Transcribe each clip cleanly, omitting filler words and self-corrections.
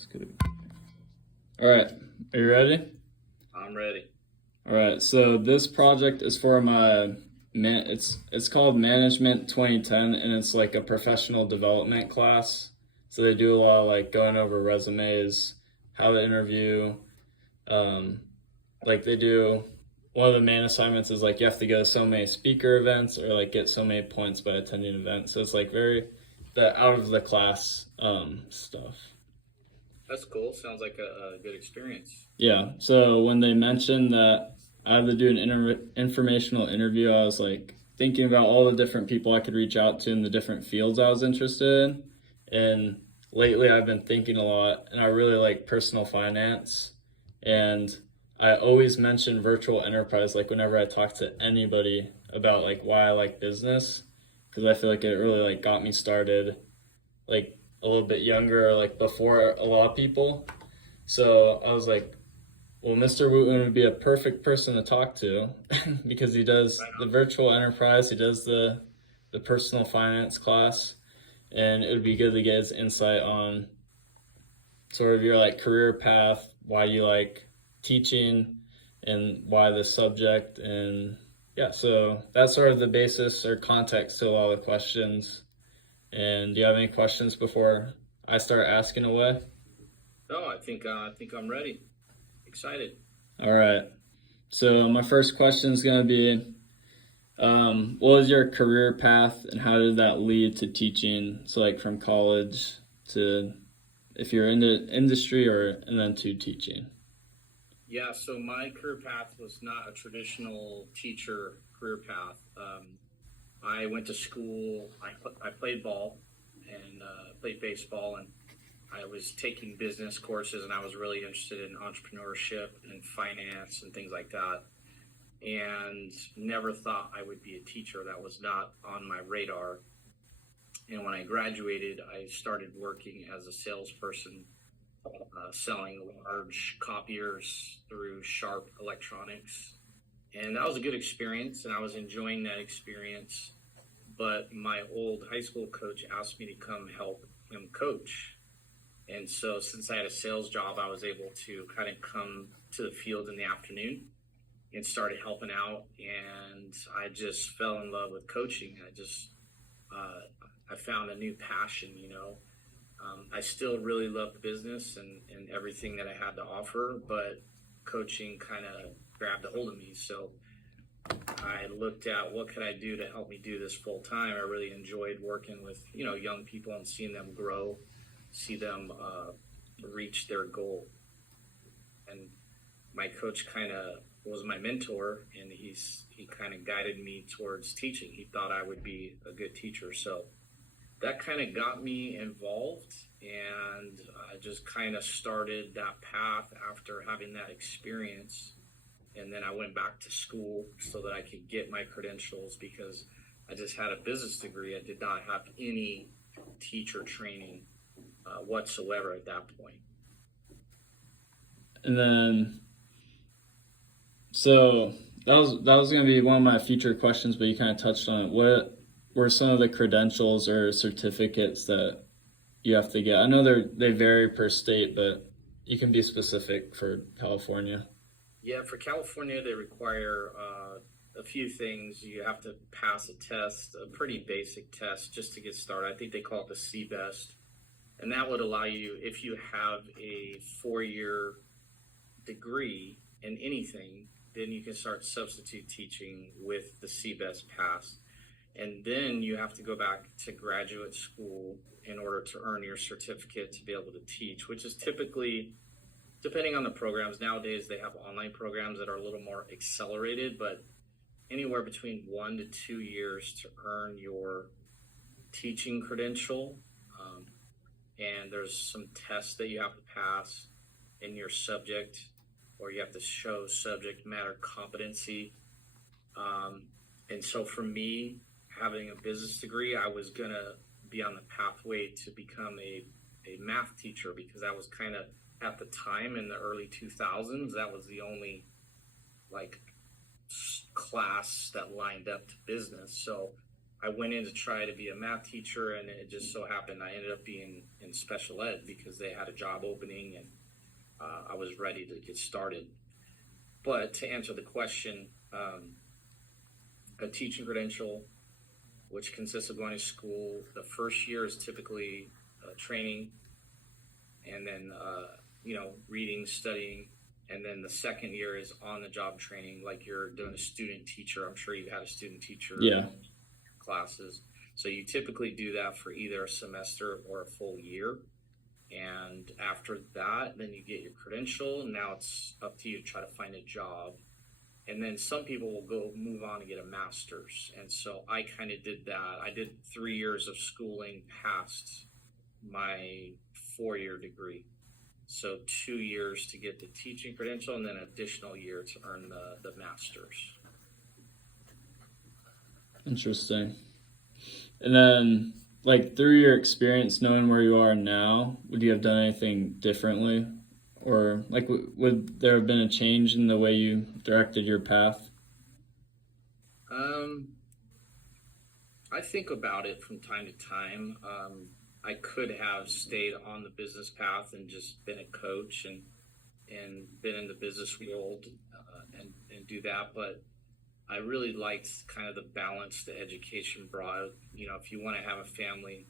That's good. All right, are you ready? I'm ready. All right, so this project is for my it's called Management 2010, and it's like a professional development class. So they do a lot of like going over resumes, how to interview. Um, like they do one of the main assignments is like you have to go to so many speaker events or like get so many points by attending events. So it's like very the out of the class stuff. That's cool. Sounds like a good experience. Yeah. So when they mentioned that I had to do an informational interview, I was like thinking about all the different people I could reach out to in the different fields I was interested in. And lately I've been thinking a lot, and I really like personal finance. And I always mention virtual enterprise, like whenever I talk to anybody about like why I like business, because I feel like it really like got me started like a little bit younger, like before a lot of people. So I was like, well, Mr. Wooten would be a perfect person to talk to because he does Right the on. virtual enterprise, he does the personal finance class, and it would be good to get his insight on sort of your like career path, why you like teaching, and why the subject, and yeah, so that's sort of the basis or context to a lot of the questions. And do you have any questions before I start asking away? No, I think I'm ready. Excited. All right. So my first question is going to be, what was your career path and how did that lead to teaching? So like from college to if you're in the industry or and then to teaching. Yeah. So my career path was not a traditional teacher career path. I went to school. I played ball and played baseball, and I was taking business courses, and I was really interested in entrepreneurship and finance and things like that. And never thought I would be a teacher. That was not on my radar. And when I graduated, I started working as a salesperson, selling large copiers through Sharp Electronics. And that was a good experience, and I was enjoying that experience. But my old high school coach asked me to come help him coach. And so, since I had a sales job, I was able to kind of come to the field in the afternoon and started helping out. And I just fell in love with coaching. Uh, I found a new passion, you know. I still really loved business and everything that I had to offer, but coaching kind of grabbed a hold of me. So I looked at what could I do to help me do this full time. I really enjoyed working with, you know, young people and seeing them grow, see them reach their goal. And my coach kind of was my mentor, and he kind of guided me towards teaching. He thought I would be a good teacher, so that kind of got me involved, and I just kind of started that path after having that experience. And then I went back to school so that I could get my credentials because I just had a business degree. I did not have any teacher training whatsoever at that point. And then so that was going to be one of my future questions, but you kind of touched on it. What were some of the credentials or certificates that you have to get? I know they vary per state, but you can be specific for California. Yeah, for California, they require a few things. You have to pass a test, a pretty basic test, just to get started. I think they call it the CBEST. And that would allow you, if you have a 4-year degree in anything, then you can start substitute teaching with the CBEST pass. And then you have to go back to graduate school in order to earn your certificate to be able to teach, which is typically, depending on the programs, nowadays they have online programs that are a little more accelerated, but anywhere between 1 to 2 years to earn your teaching credential. And there's some tests that you have to pass in your subject, or you have to show subject matter competency. And so for me, having a business degree, I was going to be on the pathway to become a math teacher because that was kind of at the time in the early 2000s, that was the only like class that lined up to business. So I went in to try to be a math teacher, and it just so happened I ended up being in special ed because they had a job opening, and I was ready to get started. But to answer the question, a teaching credential, which consists of going to school, the first year is typically training, and then reading, studying, and then the second year is on the job training, like you're doing a student teacher. I'm sure you've had a student teacher Yeah. classes. So you typically do that for either a semester or a full year. And after that, then you get your credential. Now it's up to you to try to find a job. And then some people will go move on and get a master's. And so I kind of did that. I did 3 years of schooling past my 4-year degree. So 2 years to get the teaching credential, and then an additional year to earn the master's. Interesting. And then, like, through your experience, knowing where you are now, would you have done anything differently? Or, like, would there have been a change in the way you directed your path? I think about it from time to time. I could have stayed on the business path and just been a coach and been in the business world and do that, but I really liked kind of the balance that education brought. If you want to have a family,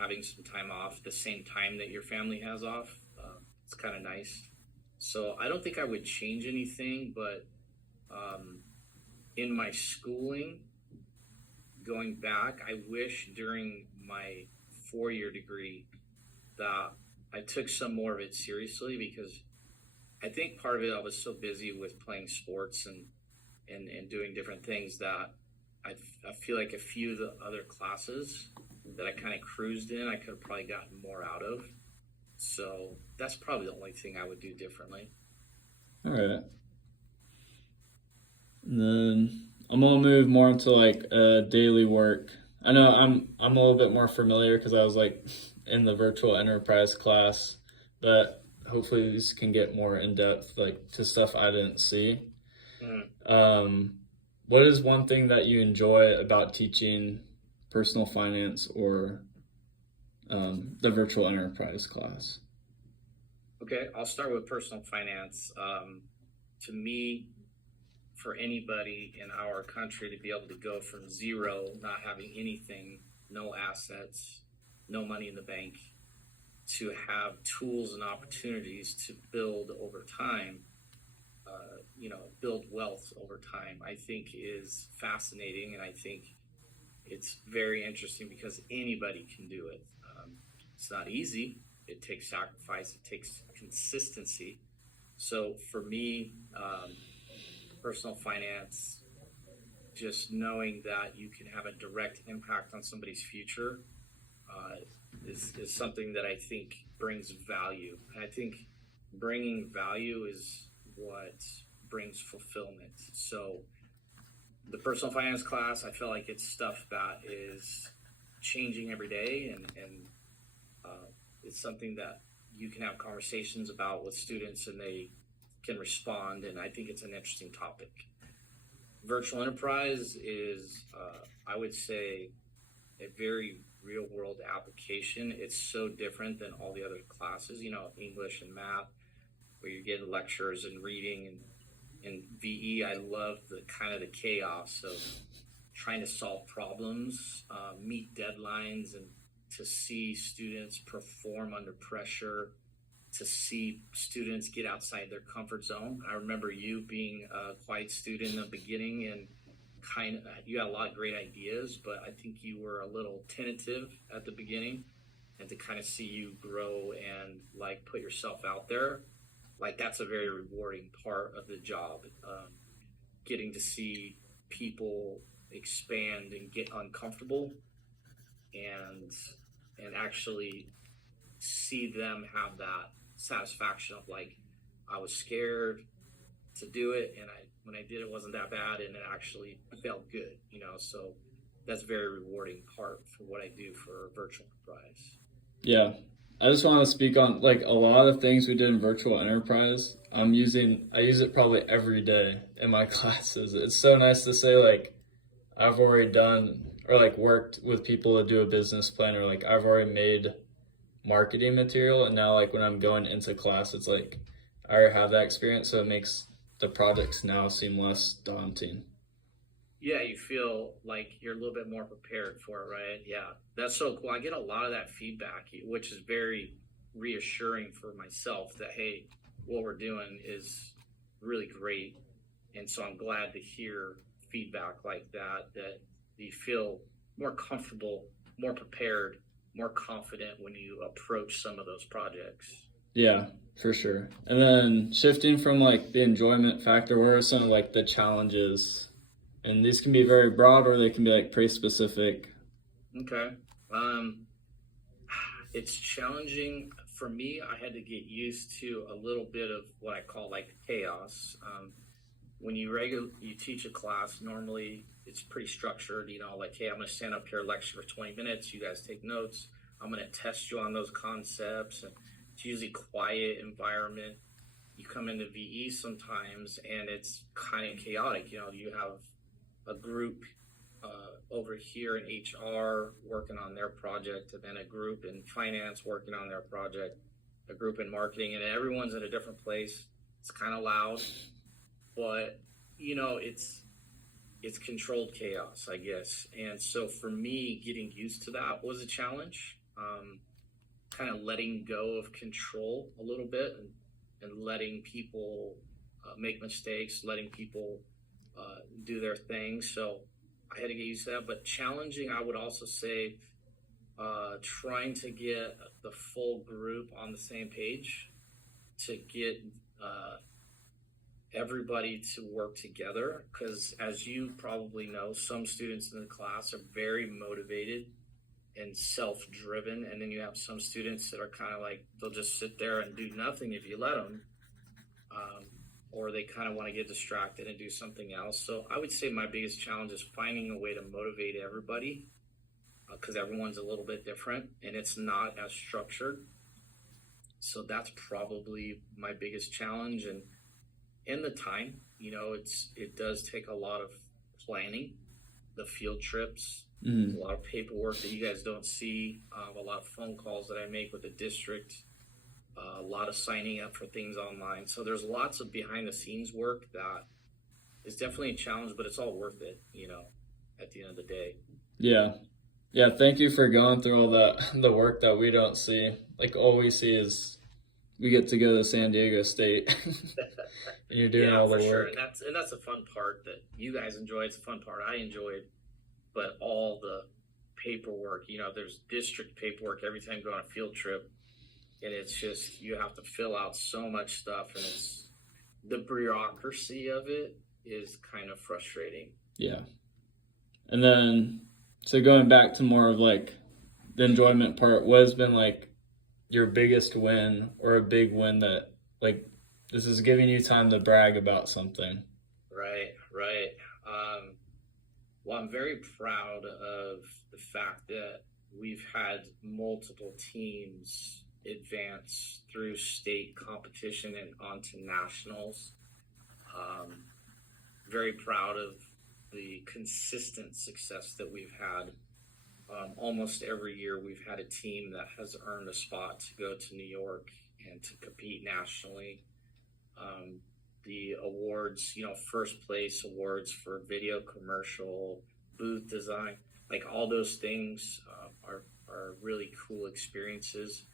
having some time off the same time that your family has off, it's kind of nice. So I don't think I would change anything, but in my schooling, going back, I wish during my 4-year degree that I took some more of it seriously, because I think part of it I was so busy with playing sports and doing different things that I feel like a few of the other classes that I kind of cruised in, I could have probably gotten more out of. So that's probably the only thing I would do differently. All right. And then I'm gonna move more into like daily work. I know I'm a little bit more familiar because I was like in the virtual enterprise class, but hopefully these can get more in depth, like to stuff I didn't see. What is one thing that you enjoy about teaching personal finance or the virtual enterprise class? Okay, I'll start with personal finance. To me, for anybody in our country to be able to go from zero, not having anything, no assets, no money in the bank, to have tools and opportunities to build over time, build wealth over time, I think is fascinating. And I think it's very interesting because anybody can do it. It's not easy. It takes sacrifice. It takes consistency. So for me, personal finance, just knowing that you can have a direct impact on somebody's future is something that I think brings value. And I think bringing value is what brings fulfillment. So the personal finance class, I feel like it's stuff that is changing every day, and it's something that you can have conversations about with students and they can respond, and I think it's an interesting topic. Virtual enterprise is, I would say, a very real world application. It's so different than all the other classes, English and math, where you're getting lectures and reading, and VE, I love the kind of the chaos of trying to solve problems, meet deadlines, and to see students perform under pressure, to see students get outside their comfort zone. I remember you being a quiet student in the beginning, and you had a lot of great ideas, but I think you were a little tentative at the beginning, and to kind of see you grow and like put yourself out there, like that's a very rewarding part of the job. Getting to see people expand and get uncomfortable, and actually see them have that satisfaction of like, I was scared to do it, and when I did it wasn't that bad, and it actually felt good, so that's a very rewarding part for what I do for virtual enterprise. Yeah. I just want to speak on like a lot of things we did in virtual enterprise. I use it probably every day in my classes. It's so nice to say like I've already done or like worked with people to do a business plan, or like I've already made marketing material, and now like when I'm going into class, it's like I already have that experience, so it makes the projects now seem less daunting. Yeah, you feel like you're a little bit more prepared for it, right? Yeah, that's so cool. I get a lot of that feedback, which is very reassuring for myself that, hey, what we're doing is really great. And so I'm glad to hear feedback like that, that you feel more comfortable, more prepared, more confident when you approach some of those projects. Yeah, for sure. And then shifting from like the enjoyment factor, what are some of like the challenges? And these can be very broad, or they can be like pretty specific. Okay. Um, it's challenging for me. I had to get used to a little bit of what I call like chaos. When you teach a class, normally it's pretty structured. You know, like, hey, I'm going to stand up here, lecture for 20 minutes. You guys take notes. I'm going to test you on those concepts. And it's usually quiet environment. You come into VE sometimes, and it's kind of chaotic. You know, you have a group over here in HR working on their project, and then a group in finance working on their project, a group in marketing, and everyone's in a different place. It's kind of loud, but you know, it's controlled chaos, I guess. And so for me, getting used to that was a challenge. Kind of letting go of control a little bit, and letting people make mistakes, letting people do their thing. So I had to get used to that. But challenging, I would also say, trying to get the full group on the same page, to get everybody to work together. Because as you probably know, some students in the class are very motivated and self-driven, and then you have some students that are kind of like, they'll just sit there and do nothing if you let them, or they kind of want to get distracted and do something else. So I would say my biggest challenge is finding a way to motivate everybody, because everyone's a little bit different and it's not as structured. So that's probably my biggest challenge. And in the time, you know, it does take a lot of planning, the field trips, a lot of paperwork that you guys don't see, a lot of phone calls that I make with the district, a lot of signing up for things online. So there's lots of behind the scenes work that is definitely a challenge, but it's all worth it, you know, at the end of the day. Yeah. Yeah, thank you for going through all that the work that we don't see. Like all we see is we get to go to San Diego State and you're doing Yeah, all for the sure. work. And that's a fun part that you guys enjoy. It's a fun part I enjoyed, but all the paperwork, you know, there's district paperwork every time you go on a field trip, and it's just, you have to fill out so much stuff, and it's, the bureaucracy of it is kind of frustrating. Yeah. And then so going back to more of like the enjoyment part, what has been like your biggest win, or a big win that like this is giving you time to brag about something? Right, right. Well, I'm very proud of the fact that we've had multiple teams advance through state competition and onto nationals. Um, Very proud of the consistent success that we've had. Almost every year, we've had a team that has earned a spot to go to New York and to compete nationally. Um, the awards, you know, first place awards for video commercial, booth design, like all those things are really cool experiences.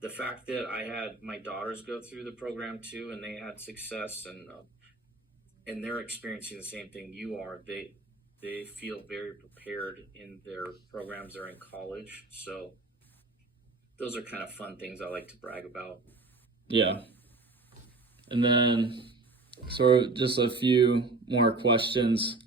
The fact that I had my daughters go through the program too, and they had success, and they're experiencing the same thing you are. They feel very prepared in their programs. They're in college, so those are kind of fun things I like to brag about. Yeah. And then sort of just a few more questions.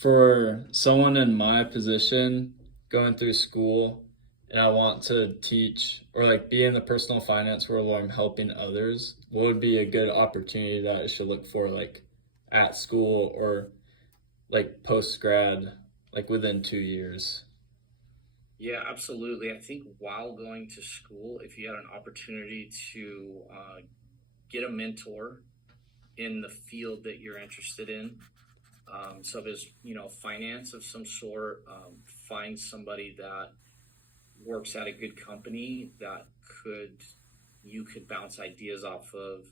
For someone in my position going through school, and I want to teach or like be in the personal finance world where I'm helping others, what would be a good opportunity that I should look for, like at school or like post grad, like within 2 years? Yeah, absolutely. I think while going to school, if you had an opportunity to get a mentor in the field that you're interested in, So if it's, finance of some sort, find somebody that works at a good company that you could bounce ideas off of.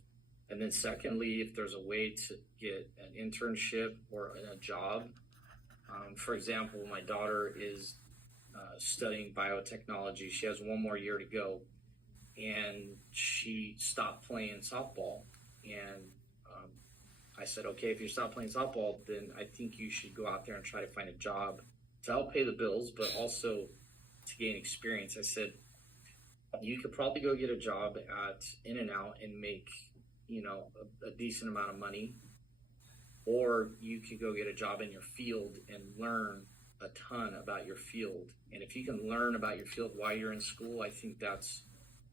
And then secondly, if there's a way to get an internship or a job. For example, my daughter is studying biotechnology. She has one more year to go, and she stopped playing softball. And I said, okay, if you stop playing softball, then I think you should go out there and try to find a job to help pay the bills, but also to gain experience. I said, you could probably go get a job at In-N-Out and make, a decent amount of money, or you could go get a job in your field and learn a ton about your field. And if you can learn about your field while you're in school, I think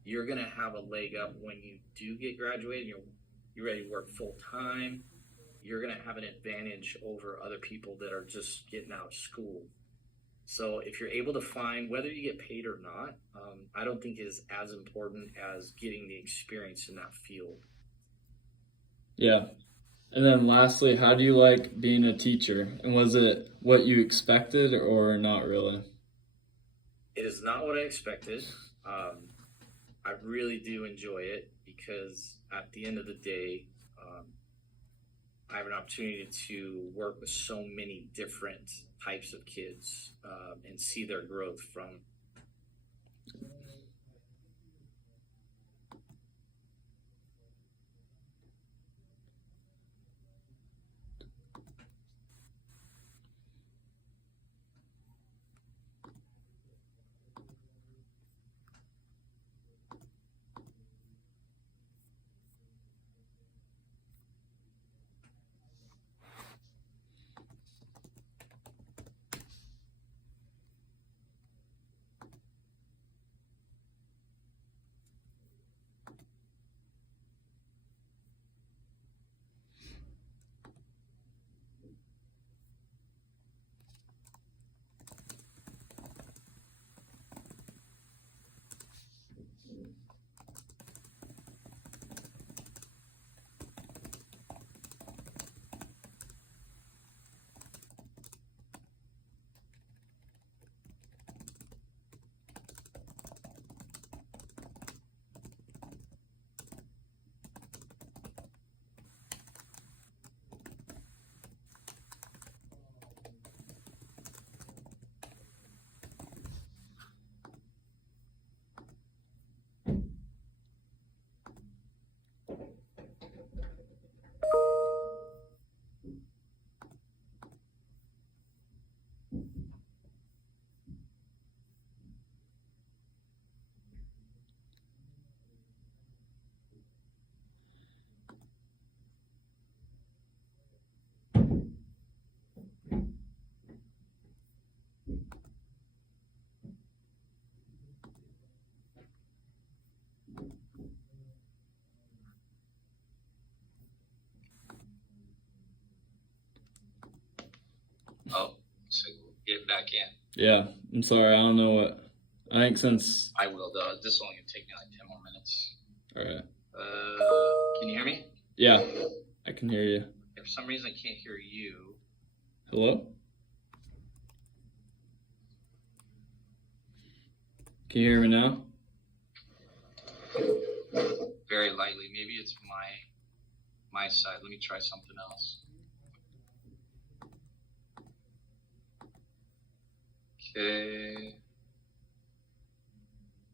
you're going to have a leg up when you do get graduated. You're ready to work full time. You're going to have an advantage over other people that are just getting out of school. So if you're able to find, whether you get paid or not, I don't think is as important as getting the experience in that field. Yeah. And then lastly, how do you like being a teacher? And was it what you expected or not really? It is not what I expected. I really do enjoy it because at the end of the day, I have an opportunity to work with so many different types of kids and see their growth from. Oh, so get back in. Yeah, I'm sorry. I don't know what. I think since. I will, though. This is only going to take me like 10 more minutes. All right. Can you hear me? Yeah, I can hear you. If for some reason I can't hear you. Hello? Can you hear me now? Very lightly. Maybe it's my side. Let me try something else. Okay.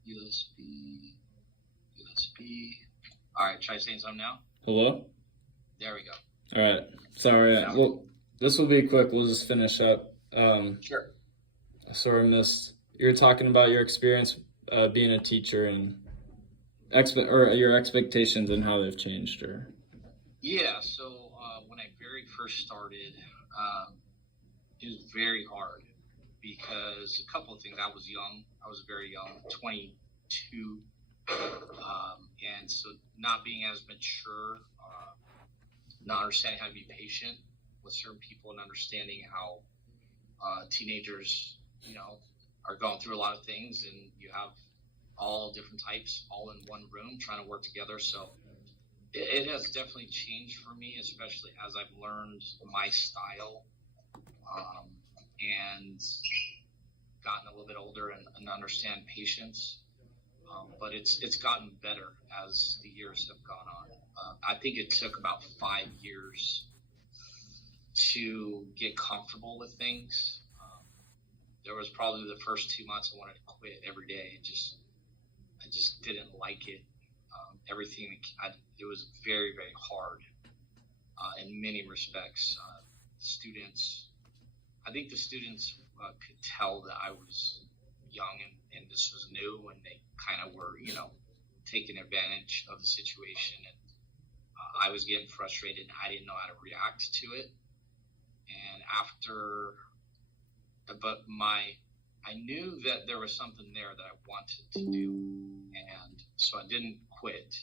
USB. All right, try saying something now. Hello? There we go. All right. Sorry. Yeah. Well, this will be quick. We'll just finish up. Sure. I sort of missed. You were talking about your experience being a teacher and your expectations and how they've changed, or. Yeah. So when I very first started, it was very hard because a couple of things. I was young. I was very young, 22. And so not being as mature, not understanding how to be patient with certain people and understanding how teenagers, are going through a lot of things, and you have all different types all in one room trying to work together. So It has definitely changed for me, especially as I've learned my style, and gotten a little bit older and understand patience. But it's gotten better as the years have gone on. I think it took about 5 years to get comfortable with things. There was probably the first 2 months I wanted to quit every day. I just didn't like it. Everything, it was very, very hard in many respects. I think the students could tell that I was young and this was new, and they kind of were, taking advantage of the situation. And I was getting frustrated. I didn't know how to react to it. And I knew that there was something there that I wanted to do. And so I didn't quit.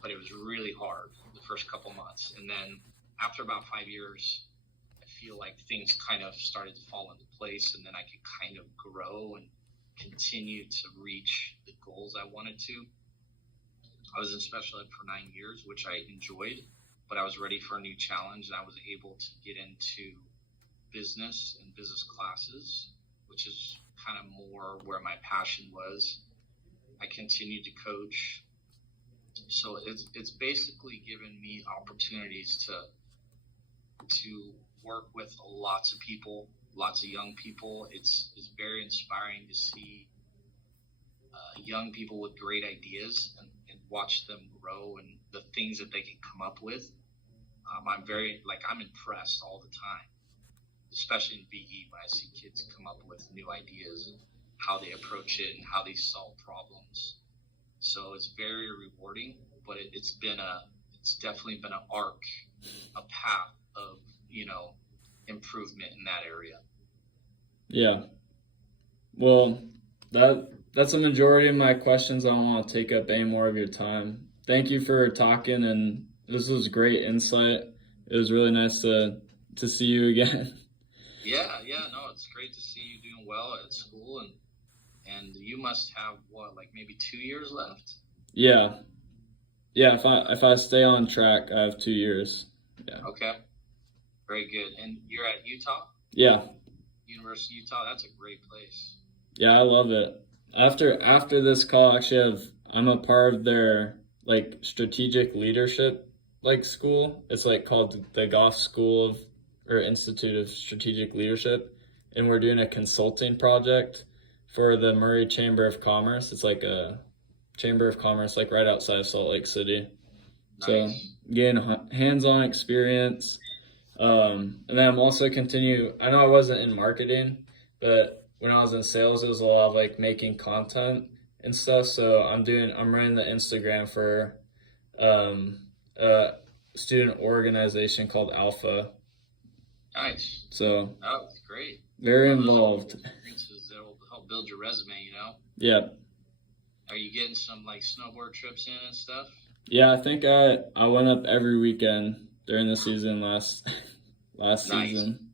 But it was really hard the first couple months. And then after about 5 years, I feel like things kind of started to fall into place, and then I could kind of grow and continue to reach the goals I wanted to. I was in special ed for 9 years, which I enjoyed, but I was ready for a new challenge, and I was able to get into business and business classes, which is kind of more where my passion was. I continued to coach. So it's basically given me opportunities to work with lots of people, lots of young people. It's very inspiring to see young people with great ideas and watch them grow and the things that they can come up with. I'm impressed all the time, especially in BE when I see kids come up with new ideas and how they approach it and how they solve problems. So it's very rewarding, but it's definitely been an arc, a path of, improvement in that area. Yeah. Well, that's a majority of my questions. I don't want to take up any more of your time. Thank you for talking, and this was great insight. It was really nice to see you again. Yeah, no, it's great to see you doing well at school, and you must have maybe 2 years left. Yeah. If I stay on track, I have 2 years. Yeah. Okay. Very good. And you're at Utah? Yeah. University of Utah. That's a great place. Yeah, I love it. After this call, actually, I'm a part of their strategic leadership school. It's called the Goff School or Institute of Strategic Leadership, and we're doing a consulting project for the Murray Chamber of Commerce. It's like a Chamber of Commerce right outside of Salt Lake City. Nice. So getting hands-on experience. And then I'm also I know I wasn't in marketing, but when I was in sales, it was a lot of making content and stuff. So I'm running the Instagram for a student organization called Alpha. Nice. So that's great. Very involved. Experiences that'll help build your resume, Yeah. Are you getting some snowboard trips in and stuff? Yeah, I think I went up every weekend during the season last Nice. season.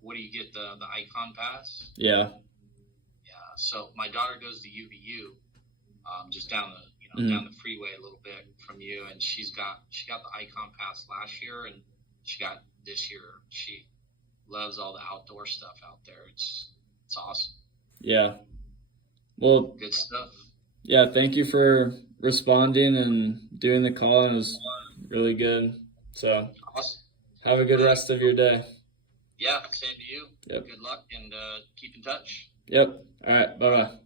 What do you get, the Icon Pass? Yeah. Yeah. So my daughter goes to UVU, just down the down the freeway a little bit from you, and she got the Icon Pass last year, and she got this year. She loves all the outdoor stuff out there. It's awesome. Yeah. Well, Good stuff. yeah, thank you for responding and doing the call. It was really good. So Awesome. have a good rest of your day. Yeah, same to you. Yep. Good luck, and keep in touch. Yep. All right. Bye-bye.